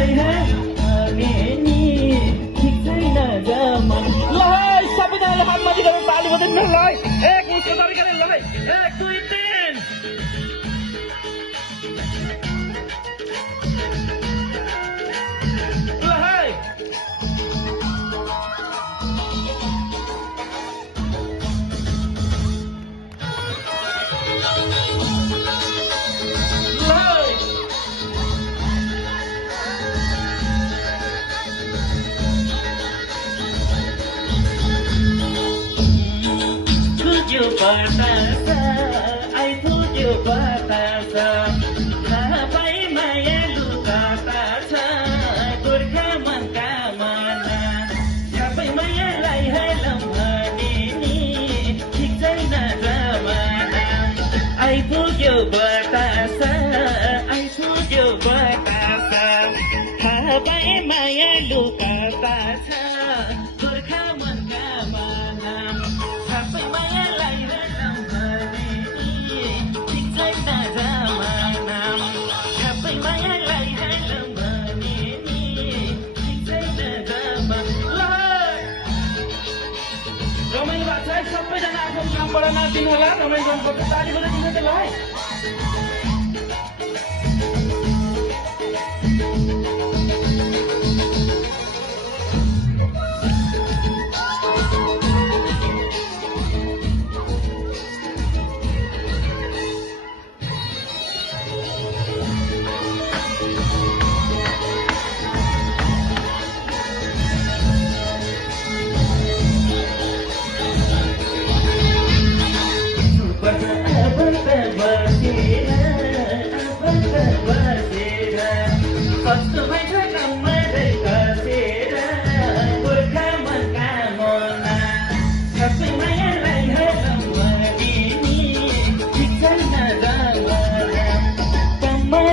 मायालाई हाने नि ठिक छैन जमान ल है सबैजनाले हात माथि गरेर ताली बजाउनु ल है एक मुसको तरिकाले ल है 1 2 3 ल है Tujuh batasa, ai tujuh batasa. Sampai maya luka tasa, kurka mangkamana. Sampai maya lai halam hadini, hikzai na zamana. Ai tujuh batasa, ai tujuh batasa. Sampai maya luka tasa, kurka mangkamana. Sampai maya lai halam hadini, hikzai na zamana. Sampai maya lai halam hadini, hikzai na zamana. रमाइलो भएको छ है सबैजना आफ्नो कामबाट नाचिदिनु होला रमाइलो गर्नुपर्छ ताली बजाइदिनु त ल है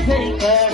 Take